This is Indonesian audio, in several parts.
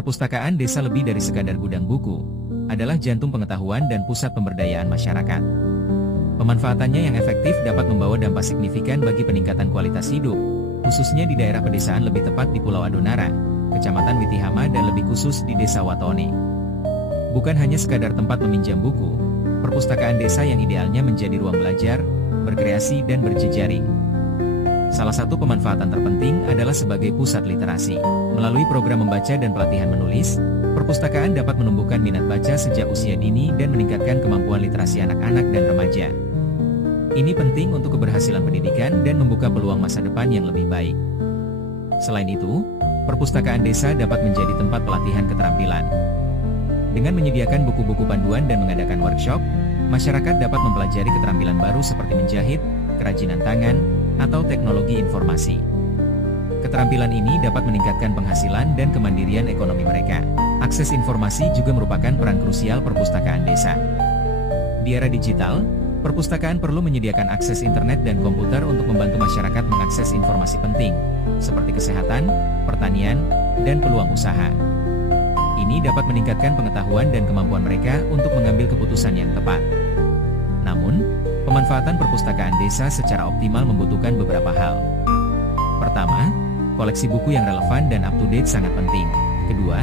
Perpustakaan desa lebih dari sekadar gudang buku, adalah jantung pengetahuan dan pusat pemberdayaan masyarakat. Pemanfaatannya yang efektif dapat membawa dampak signifikan bagi peningkatan kualitas hidup, khususnya di daerah pedesaan, lebih tepat di Pulau Adonara, Kecamatan Witihama, dan lebih khusus di Desa Watone. Bukan hanya sekadar tempat meminjam buku, perpustakaan desa yang idealnya menjadi ruang belajar, berkreasi, dan berjejaring. Salah satu pemanfaatan terpenting adalah sebagai pusat literasi. Melalui program membaca dan pelatihan menulis, perpustakaan dapat menumbuhkan minat baca sejak usia dini dan meningkatkan kemampuan literasi anak-anak dan remaja. Ini penting untuk keberhasilan pendidikan dan membuka peluang masa depan yang lebih baik. Selain itu, perpustakaan desa dapat menjadi tempat pelatihan keterampilan. Dengan menyediakan buku-buku panduan dan mengadakan workshop, masyarakat dapat mempelajari keterampilan baru seperti menjahit, kerajinan tangan, atau teknologi informasi. Keterampilan ini dapat meningkatkan penghasilan dan kemandirian ekonomi mereka. Akses informasi juga merupakan peran krusial perpustakaan desa. Di era digital, perpustakaan perlu menyediakan akses internet dan komputer untuk membantu masyarakat mengakses informasi penting, seperti kesehatan, pertanian, dan peluang usaha. Ini dapat meningkatkan pengetahuan dan kemampuan mereka untuk mengambil keputusan yang tepat. Namun, pemanfaatan perpustakaan desa secara optimal membutuhkan beberapa hal. Pertama, koleksi buku yang relevan dan up-to-date sangat penting. Kedua,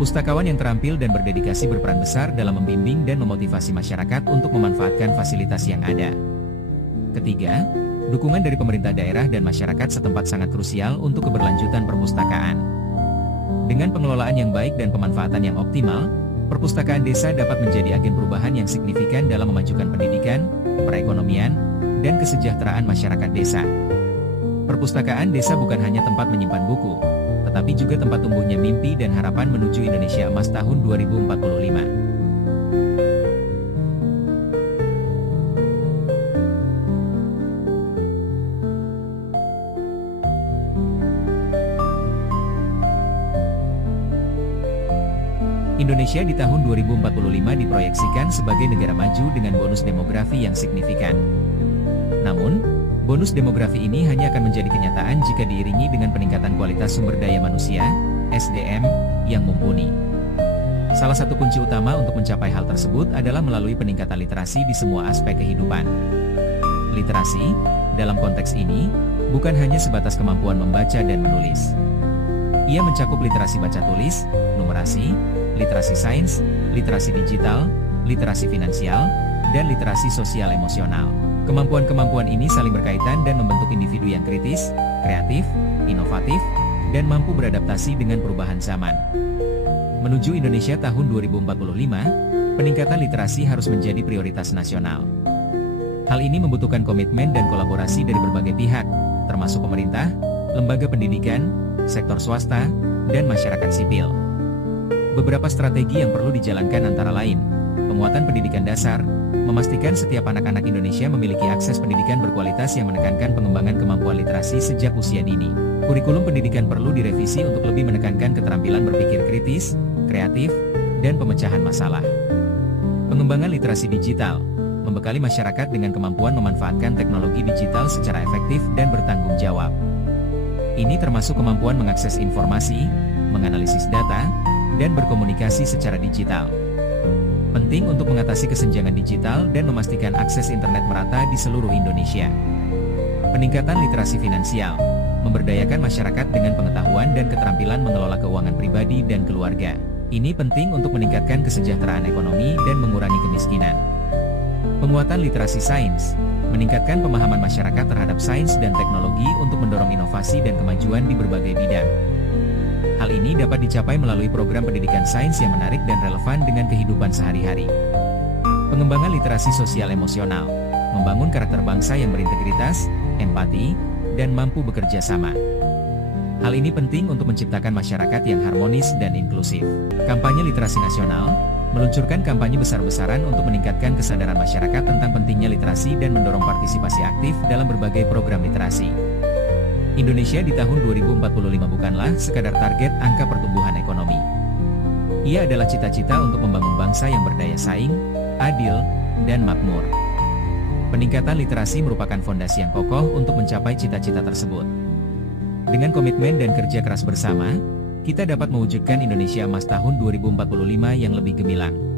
pustakawan yang terampil dan berdedikasi berperan besar dalam membimbing dan memotivasi masyarakat untuk memanfaatkan fasilitas yang ada. Ketiga, dukungan dari pemerintah daerah dan masyarakat setempat sangat krusial untuk keberlanjutan perpustakaan. Dengan pengelolaan yang baik dan pemanfaatan yang optimal, perpustakaan desa dapat menjadi agen perubahan yang signifikan dalam memajukan pendidikan, perekonomian, dan kesejahteraan masyarakat desa. Perpustakaan desa bukan hanya tempat menyimpan buku, tetapi juga tempat tumbuhnya mimpi dan harapan menuju Indonesia Emas tahun 2045. Indonesia di tahun 2045 diproyeksikan sebagai negara maju dengan bonus demografi yang signifikan. Namun, bonus demografi ini hanya akan menjadi kenyataan jika diiringi dengan peningkatan kualitas sumber daya manusia, SDM, yang mumpuni. Salah satu kunci utama untuk mencapai hal tersebut adalah melalui peningkatan literasi di semua aspek kehidupan. Literasi, dalam konteks ini, bukan hanya sebatas kemampuan membaca dan menulis. Ia mencakup literasi baca tulis, numerasi, literasi sains, literasi digital, literasi finansial, dan literasi sosial emosional. Kemampuan-kemampuan ini saling berkaitan dan membentuk individu yang kritis, kreatif, inovatif, dan mampu beradaptasi dengan perubahan zaman. Menuju Indonesia tahun 2045, peningkatan literasi harus menjadi prioritas nasional. Hal ini membutuhkan komitmen dan kolaborasi dari berbagai pihak, termasuk pemerintah, lembaga pendidikan, sektor swasta, dan masyarakat sipil. Beberapa strategi yang perlu dijalankan antara lain, penguatan pendidikan dasar, memastikan setiap anak-anak Indonesia memiliki akses pendidikan berkualitas yang menekankan pengembangan kemampuan literasi sejak usia dini. Kurikulum pendidikan perlu direvisi untuk lebih menekankan keterampilan berpikir kritis, kreatif, dan pemecahan masalah. Pengembangan literasi digital, membekali masyarakat dengan kemampuan memanfaatkan teknologi digital secara efektif dan bertanggung jawab. Ini termasuk kemampuan mengakses informasi, menganalisis data, dan berkomunikasi secara digital. Penting untuk mengatasi kesenjangan digital dan memastikan akses internet merata di seluruh Indonesia. Peningkatan literasi finansial, memberdayakan masyarakat dengan pengetahuan dan keterampilan mengelola keuangan pribadi dan keluarga. Ini penting untuk meningkatkan kesejahteraan ekonomi dan mengurangi kemiskinan. Penguatan literasi sains, meningkatkan pemahaman masyarakat terhadap sains dan teknologi untuk mendorong inovasi dan kemajuan di berbagai bidang. Hal ini dapat dicapai melalui program pendidikan sains yang menarik dan relevan dengan kehidupan sehari-hari. Pengembangan literasi sosial emosional, membangun karakter bangsa yang berintegritas, empati, dan mampu bekerja sama. Hal ini penting untuk menciptakan masyarakat yang harmonis dan inklusif. Kampanye literasi nasional, meluncurkan kampanye besar-besaran untuk meningkatkan kesadaran masyarakat tentang pentingnya literasi dan mendorong partisipasi aktif dalam berbagai program literasi. Indonesia di tahun 2045 bukanlah sekadar target angka pertumbuhan ekonomi. Ia adalah cita-cita untuk membangun bangsa yang berdaya saing, adil, dan makmur. Peningkatan literasi merupakan fondasi yang kokoh untuk mencapai cita-cita tersebut. Dengan komitmen dan kerja keras bersama, kita dapat mewujudkan Indonesia Emas tahun 2045 yang lebih gemilang.